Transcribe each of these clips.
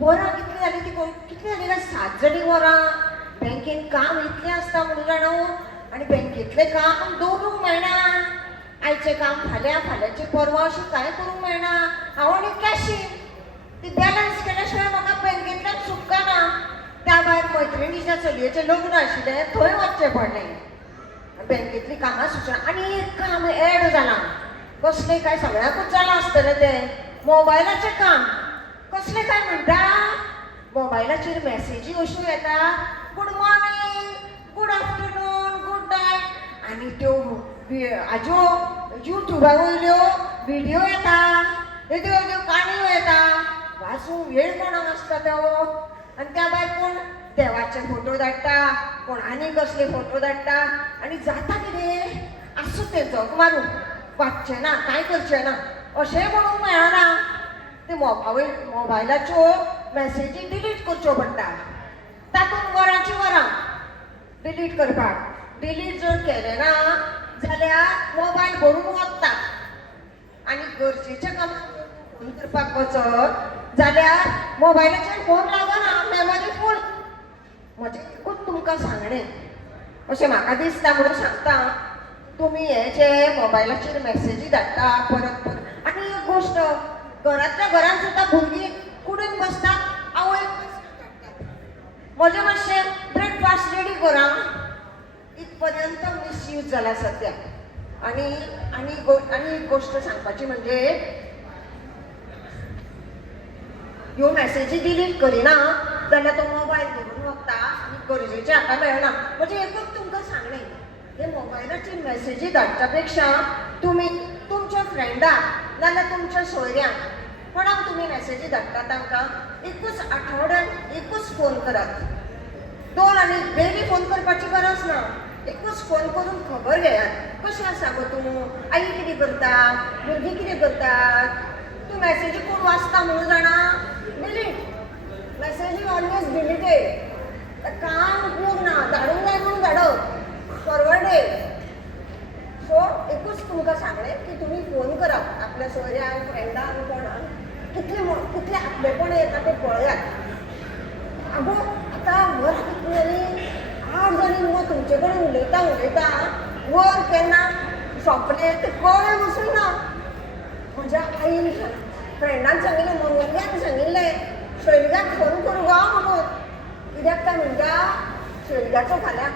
वरां कितली जाली ती कितली जाली काय 7 जाली वरां. बँकेन काम इतलें आसता म्हणून जाणो आनी बँकेतलें काम दवरूंक मेळना. आयचें काम फाल्यां, फाल्यांचें परवां अशें कांय करूंक मेळना. हांव आनी कॅशीन ती बॅलन्स केल्या शिवाय म्हाका बँकेतल्यान सुटका ना. त्या भायर मैत्रिणीच्या चलयेचें लग्न आशिल्लें, थंय वचचें पडलें. बँकेतलीं कामां सुचना आनी एक काम एड जालां. कसलें काय सगळ्याकूच जालां आसतलें तें मोबायलाचें काम. कसलें काय म्हणटा मोबायलाचेर मॅसेजी अश्यो येता, good morning, good afternoon, good night. आनी त्यो हाज्यो युट्यूबा वयल्यो व्हिडियो येता, येद्यो येद्यो काणयो येता. वाचूंक वेळ कोणाक आसता तो. आनी त्या भायर कोण देवाचे फोटो धाडटा, कोण आनी कसले फोटो धाडटा. आनी जाता कितें आसूं तें जग मारूं, वाचचें ना, कांय करचें ना अशें म्हणूंक मेळना. ते मोबायलाच्यो मॅसेजी डिलीट करच्यो पडटा. तातूंत वरांची वरां डिलीट करपाक. डिलीट जर केलें ना जाल्यार मोबायल भरून वता. आनी गरजेचें काम करपाक वचत जाल्यार मोबायलाचेर फोन लागना, मेमरी फूल. म्हजें एकूच तुमकां सांगणें, अशें म्हाका दिसता म्हणून सांगता. तुमी हे जे मोबायलाचेर मॅसेजी धाडटा परत परत. आनी एक गोश्ट, घरांतल्या घरान सुद्दां भुरगीं कुडीन बसतात, आवय म्हजें मातशें ब्रेकफास्ट रेडी कर आं. इतपर्यंत मिसयूज जाला सद्या. आनी एक गोश्ट सांगपाची म्हणजे ह्यो मॅसेजी डिलीट करिना जाल्यार तो मोबायल धरून वता आनी गरजेचें हाका मेळना. म्हणजे एकूच तुमकां सांगणें, हे मोबायलाचेर मॅसेजी धाडच्या पेक्षा तुमी तुमच्या फ्रेंडाक नाल्यार तुमच्या सोयऱ्यांक कोणाक तुमी मॅसेजी धाडटा तांकां एकूच आठवड्यान एकूच फोन करात. 2 आनी डेली फोन करपाची गरज ना. एकूच फोन करून खबर घेयात, कशें आसा गो तूं, आई कितें करता, भुरगीं कितें करतात, तूं मॅसेजी कोण वाचता म्हणून जाणा. डिलीट मॅसेजी ऑलवेज डिलीटेड. काम उपयोग ना, धाडूंक जाय म्हणून धाडप, फॉरवर्डेड. सो एकूच तुमकां सांगणें की तुमी फोन करात आपल्या सोयऱ्यांक, फ्रेंडांक, कोणाक. कितलें आपलेपण येता तें पळयात. आगो आतां वर कितली जाली, 8 जाली मुगो तुमचे कडेन उलयता वर केन्ना सोंपलें तें कळ्ळें वचूंक ना. म्हज्या आईन फ्रेंडान सांगिल्लें, मंगल्यान सांगिल्लें शैलजाक फोन करूं गो म्हणून. कित्याक काय म्हणटा शैलजाचो फाल्यां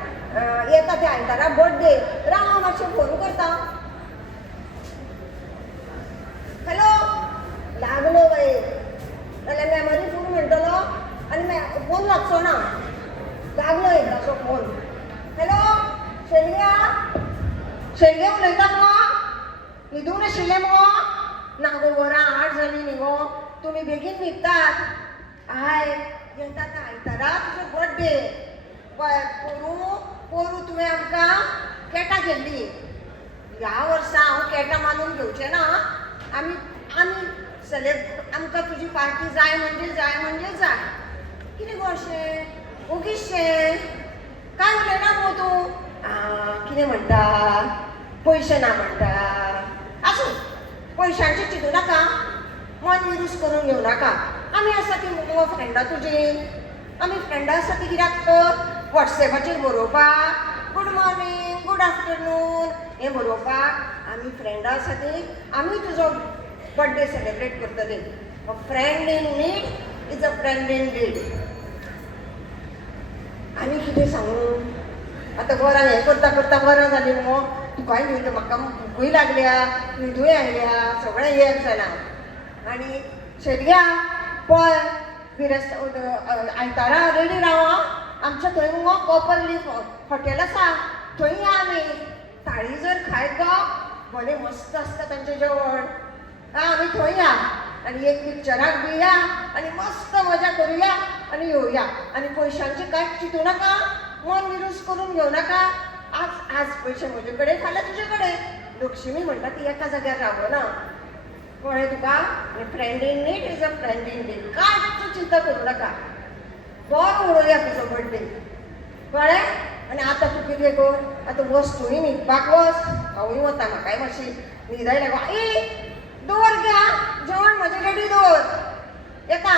येता त्या आयतारा बर्थडे. राव हांव मातशें फोन करता. हॅलो, लागलो बाये जाल्यार मेमरी फूल म्हणटलो आनी फोन लागचो ना. लागलो एकदाचो फोन. हॅलो शैल्या, शैल्या उलयता मुगो, न्हिदूंक नाशिल्लें मुगो. ना गो वरां 8 जालीं न्ही गो, तुमी बेगीन न्हिदतात. आय येता त्या आयतारा तुजो बर्थडे. पोरू तुवें आमकां कॅटां केल्ली. ह्या वर्सा हांव कॅटां मानून घेवचें ना. आमी आमकां तुजी पार्टी जाय म्हणजे जाय. कितें गो अशें ओगीचशें काय उलयना गो तूं. कितें म्हणटा, पयशे ना म्हणटा. आसूं पयशांचें चिंतू नाका, मन विरूस करून घेवं नाका. आमी आसा ती मुगो फ्रेंडां तुजी. आमी फ्रेंडां आसा ती कित्याक वॉट्सॅपाचेर बरोवपाक गूड मॉर्निंग, गूड आफ्टरनून हें बरोवपाक. आमी फ्रेंडां आसा ती. आमी तुजो बर्थडे सेलिब्रेट करतलीं. अ friend in need is a friend in did. आनी कितें सांगूं आतां वरां हें करता वरां जालीं मुगो. तुकाय न्हिद, म्हाका भूकूय लागल्या, न्हिदूय आयल्या, सगळें एक जालां. आनी शैल्या पळय आयतारा रेडी राव आं. आमच्या थंय मुगो कॉपर लीफ हॉटेल आसा, थंय या आमी. थाळी जर खायत गो, बरें मस्त आसता तांचें जेवण. आमी थंय या आनी एक पिक्चराक बी या आनी मस्त मजा करुया आनी येवया. आनी पयशांचें कांयच चिंतू नाका, मन विरूस करून घेवं नाका. आज पयशे म्हजे कडेन, फाल्यां तुजे कडेन. लक्ष्मी म्हणटा ती एका जाग्यार रावना. कळ्ळें तुका. Friend in need is a friend in deed. कांयच चिंता करूं नाका. बरो उडोवया तुजो बर्थडे. कळ्ळें. आनी आतां तूं कितें कर, आतां वस्तूय न्हिदपाक वच. हांवूय वता, म्हाकाय मातशी न्हीद आयल्या गो. दवर घे आं, जेवण म्हजें रेडी दवर. येता